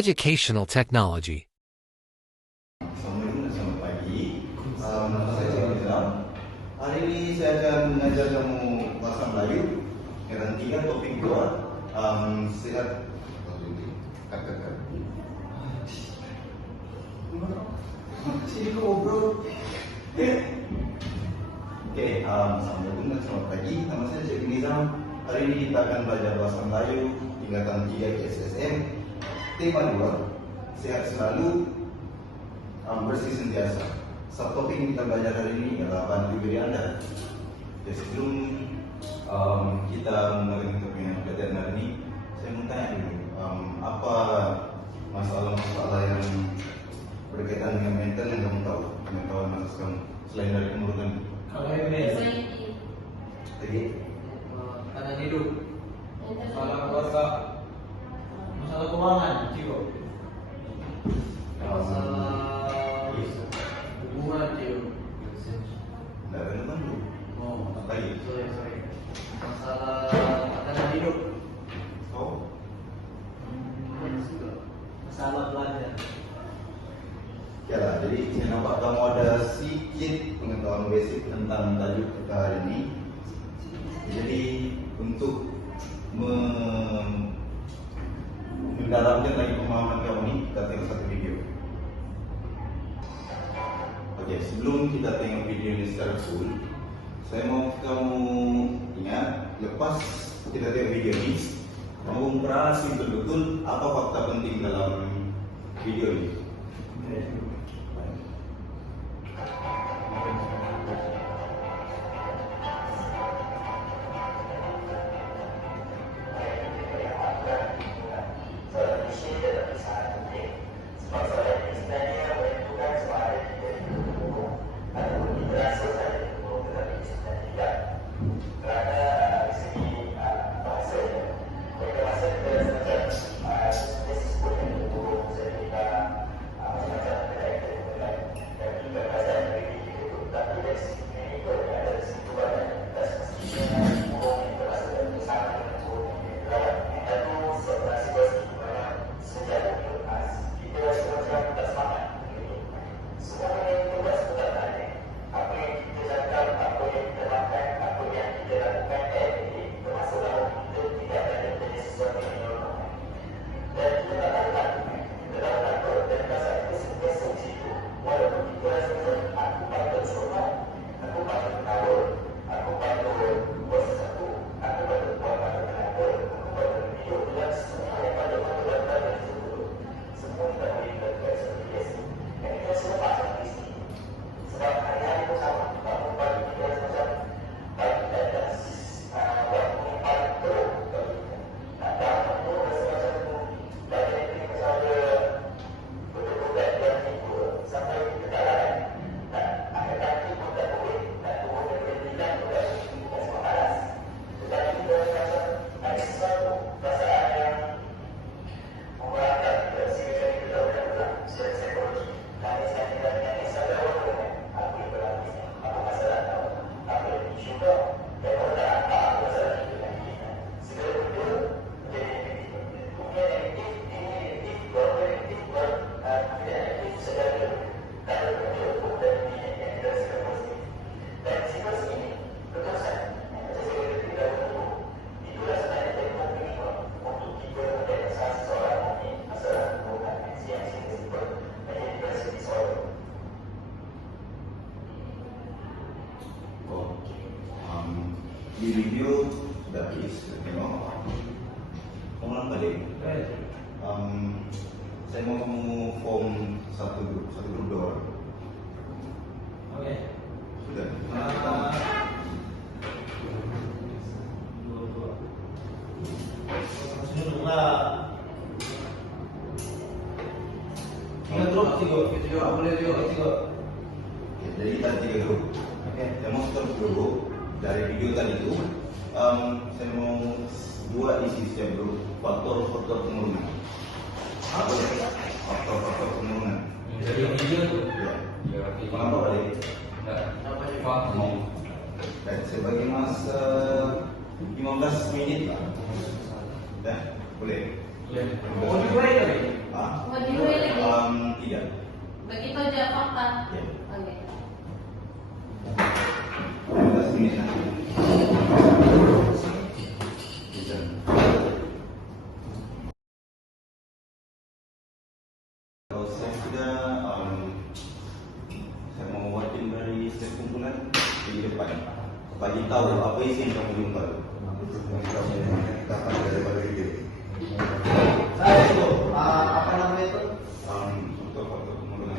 Educational technology. Assalamualaikum dan selamat pagi. Nama saya Syed Nizam. Hari ini saya akan mengajar kamu bahasa Melayu. Yang 3 topik 2. Sihat. Sini ngobrol. Oke, assalamualaikum dan selamat pagi. Nama saya Syed Nizam. Hari ini kita akan belajar bahasa Melayu tingkatan 3 KSSM. Tema 2, sehat selalu, bersih sentiasa. Subtopik yang kita belajar hari ini adalah bantu diri Anda. Jadi sebelum kita mulai untuk pelajaran hari ini, saya mau tanya dulu, apa masalah-masalah yang berkaitan dengan mental yang kamu tahu, pengetahuan atas kamu selain dari umur kamu? Kalau email, Lagi? tanda hidup, masalah keluarga, masalah keuangan, jiwa, masalah hubungan, jiwa. Tidak relevan dulu. Oh, Apa lagi? sorry. Masalah tanda hidup, Oh, masalah belajar. ya lah. Jadi saya nampak kamu ada sedikit pengetahuan basic tentang tajuk kita hari ini. Jadi untuk mendalamkan lagi pemahaman kamu ini, kita tengok satu video. Oke, sebelum kita tengok video ini secara full, saya mau kamu ingat, lepas kita tengok video ini, kamu merasa betul-betul apa fakta penting dalam video ini. Di video sudah habis, tengok. Kamu ulang balik. Saya mau kamu form satu grup 2 orang. Oke. Sudah. Tiga grup, tiga. Boleh tiga. Oke, jadi kita 3 grup. Oke. Saya mau start dulu dari video tadi itu. Saya mau 2 isi setiap grup. Faktor-faktor penurunan. Apa ya? Faktor-faktor penurunan. Jadi video tuh. Ya. Kenapa balik? Mau. Dan saya bagi masa 15 menit lah. Dah, boleh. Oh, dibuat tadi? Ah, sudah saya mau wakil dari setiap kumpulan di depan. Bagi tahu apa isi yang kamu jumpa. Kita akan daripada itu. Saya itu, apa namanya itu? Faktor pembunuhan.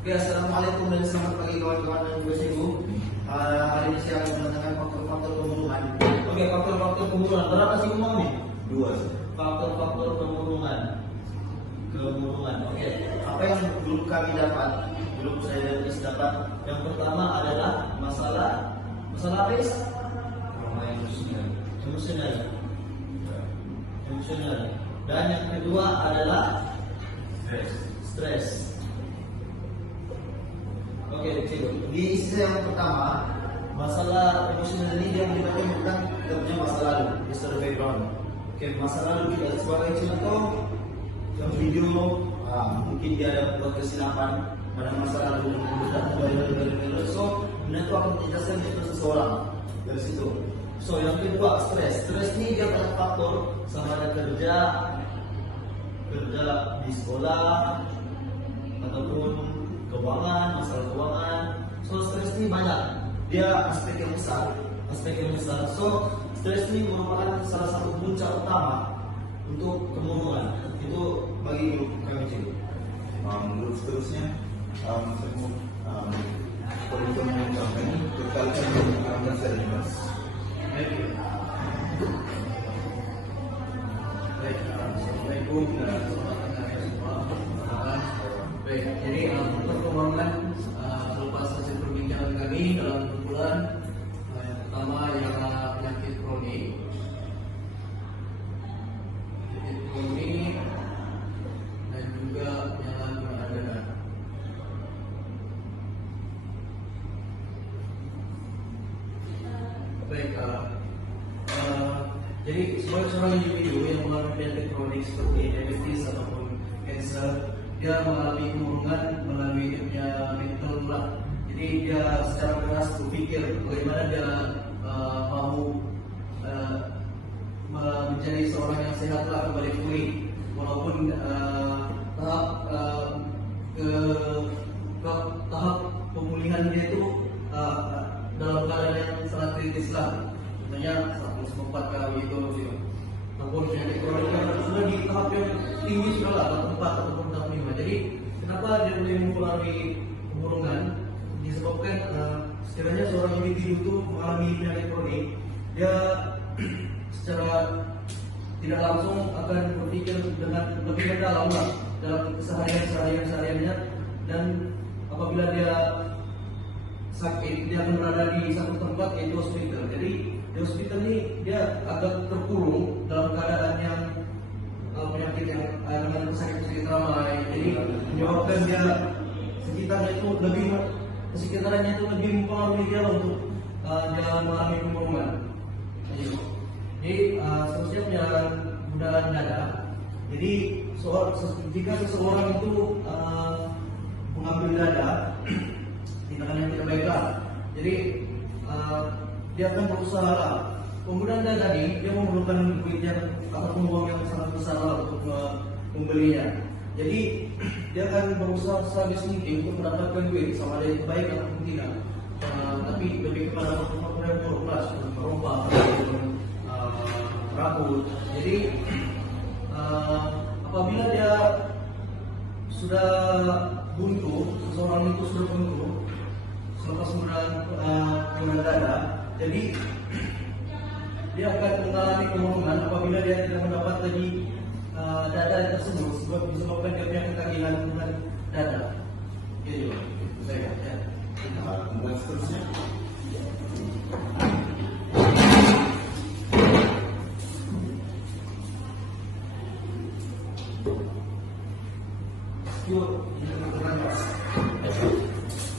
Oke, assalamualaikum dan selamat pagi kawan-kawan dan juga ibu. Hari ini saya akan menanyakan faktor-faktor pembunuhan. Oke, faktor-faktor pembunuhan. Berapa sih umum nih? 2. Faktor-faktor pembunuhan. Oke. Apa yang dulu kami dapat? Belum saya dapat. Yang pertama adalah masalah apa ya? Emosional. Dan yang kedua adalah stres. Oke, di isu yang pertama, masalah emosional ini dia melibatkan bukan tentunya masa lalu, history background. Oke, masa lalu kita sebagai contoh, yang video mungkin dia ada buat kesilapan pada masa lalu dan sudah kembali. So, itu akan menjelaskan itu seseorang dari situ. So, yang kedua stres ini dia ada faktor sama ada kerja di sekolah ataupun masalah keuangan. So stres ini banyak, dia aspek yang besar. So stres ini merupakan salah satu puncak utama untuk pembunuhan. Itu bagi kami juga. Menurut seterusnya, perlu kami mengucapkan kekalkan pengalaman saya Mas. Baik, assalamualaikum warahmatullahi wabarakatuh. Baik, jadi untuk pembangunan selepas hasil perbincangan kami dalam kumpulan yang pertama ialah penyakit kronik, dan juga penyalahgunaan dana. Baik, jadi seorang individu yang mengalami penyakit kronik seperti diabetes ataupun kanker, dia mengalami kemurungan melalui dia punya mental pula. Jadi dia secara keras berpikir bagaimana dia mau menjadi seorang yang sehat lah, kembali pulih, walaupun tahap pemulihan dia itu dalam keadaan yang sangat kritis lah. Contohnya 104 kali itu gitu. Ataupun penyakit kronik sudah di tahap yang tinggi sudah lah, tahap 4 ataupun tahap 5. Jadi kenapa dia boleh mempengaruhi pemurungan? Disebabkan sekiranya seorang individu itu mengalami penyakit kronik, dia secara tidak langsung akan berpikir dengan lebih mendalam lah dalam kesehariannya, dan apabila dia sakit, dia akan berada di satu tempat yaitu hospital. Jadi di hospital ini dia agak terkurung dalam keadaan yang penyakit yang dengan sakit ramai. Jadi menyebabkan dia sekitarnya itu lebih mempengaruhi dia untuk dia mengalami pembunuhan. Jadi seterusnya penyalahgunaan dana. Jadi jika seseorang itu mengambil dana, tindakan yang tidak baiklah. Jadi dia akan berusaha penggunaan dana tadi, dia memerlukan duit yang ataupun uang yang sangat besar untuk membelinya. Jadi dia akan berusaha sebisa mungkin untuk mendapatkan duit, sama ada yang baik ataupun tidak. Tapi lebih kepada faktor yang buruk lah, seperti merompak, rambut. Jadi apabila dia sudah buntu, seseorang itu sudah buntu selepas penggunaan dana, jadi dia akan mengalami kemurungan apabila dia tidak mendapat tadi dana tersebut disebabkan dia punya ketagihan dengan dana. Gitu, saya ya. Kemudian seterusnya.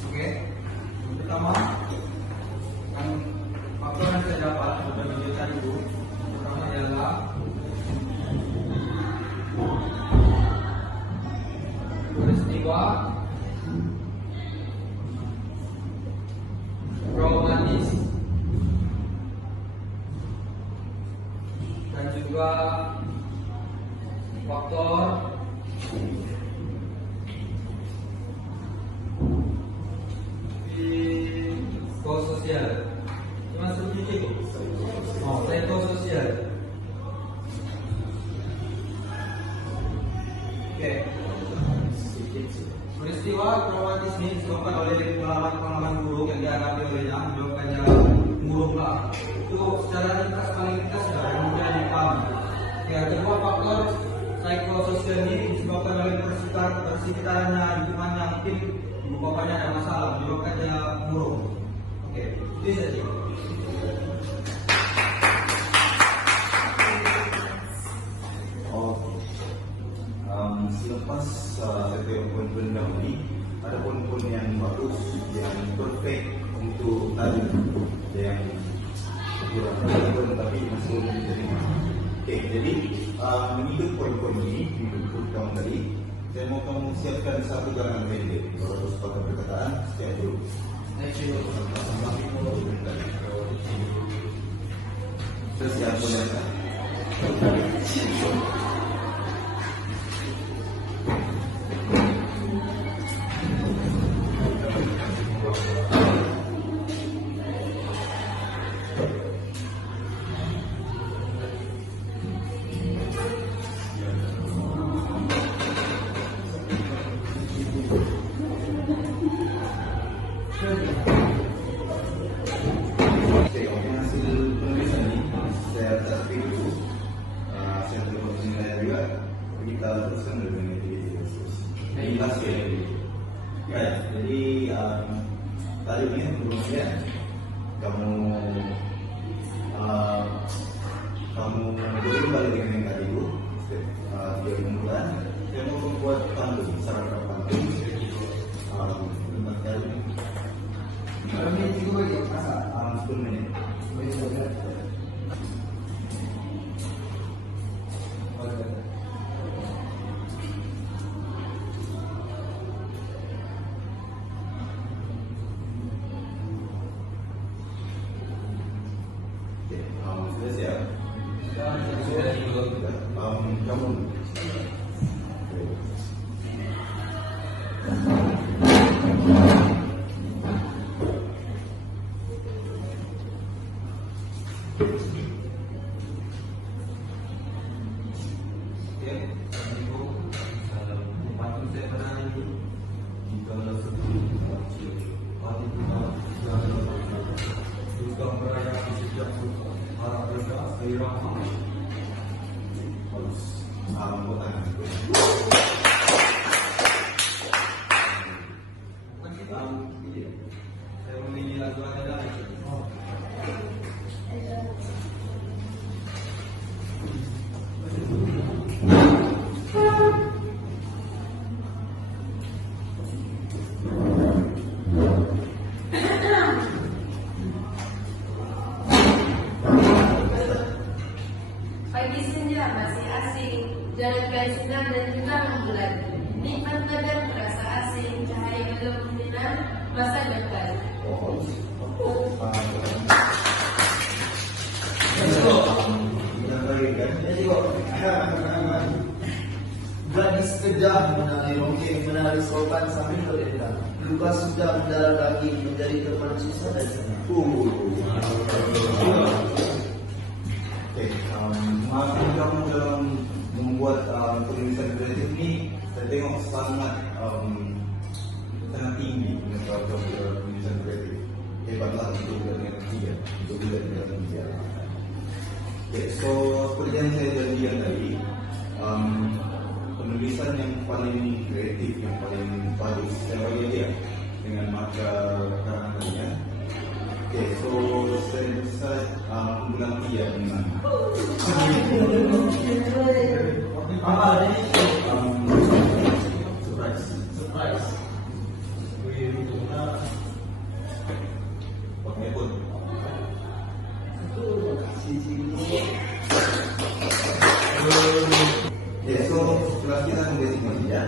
Oke, yang pertama, yang faktor yang saya dapat dari video tadi itu pertama adalah peristiwa traumatis dan juga faktor psikososial. Masuk titik. Oh, psikososial. Oke. Peristiwa traumatis ini disebabkan oleh pengalaman buruk yang dihadapi olehnya, menyebabkannya murunglah. Itu secara ringkas paling ringkas ya, yang mudah dipahami. Ya, kedua faktor psikososial ini disebabkan oleh persekitarannya, lingkungannya, mungkin bapaknya ada masalah, menyebabkannya murung. Oke, itu saja. Selepas setiap poin-poin ini, ada poin-poin yang bagus, yang perfect untuk tadi, yang kurang tapi masih belum diterima. Oke, jadi mengikut poin-poin ini, mengikut kamu tadi, saya mau kamu siapkan satu gangan pendek, 200 kata perkataan setiap grup. Terus yang boleh kan? Jadi tadi ini sebelumnya kamu kembali dengan yang tadi itu 3 bulan. Saya mau membuat pantun, saran pantun. Kami juga ya, 10 menit. Pagi senja masih asing, jalan senang dan juga rembulan. Nikmat kadang terasa asing, cahaya belum menyinar masa depan. Gadis kejam menari rongkeng, menari sopan sambil berendang. Luka sudah mendarah daging, menjadi teman susah dan senang. Maafkan kamu dalam membuat tulisan kreatif ini. Saya tengok sangat tinggi untuk tulisan kreatif. Hebatlah untuk bulan ketiga, untuk bulan ketiga. So seperti yang saya janjikan tadi, penulisan yang paling kreatif, yang paling bagus, saya bagi dia dengan marka karangannya. So saya bisa bulan ketiga menang. Apa ini? Surprise. Pakai pun. So setelah kita membeli media,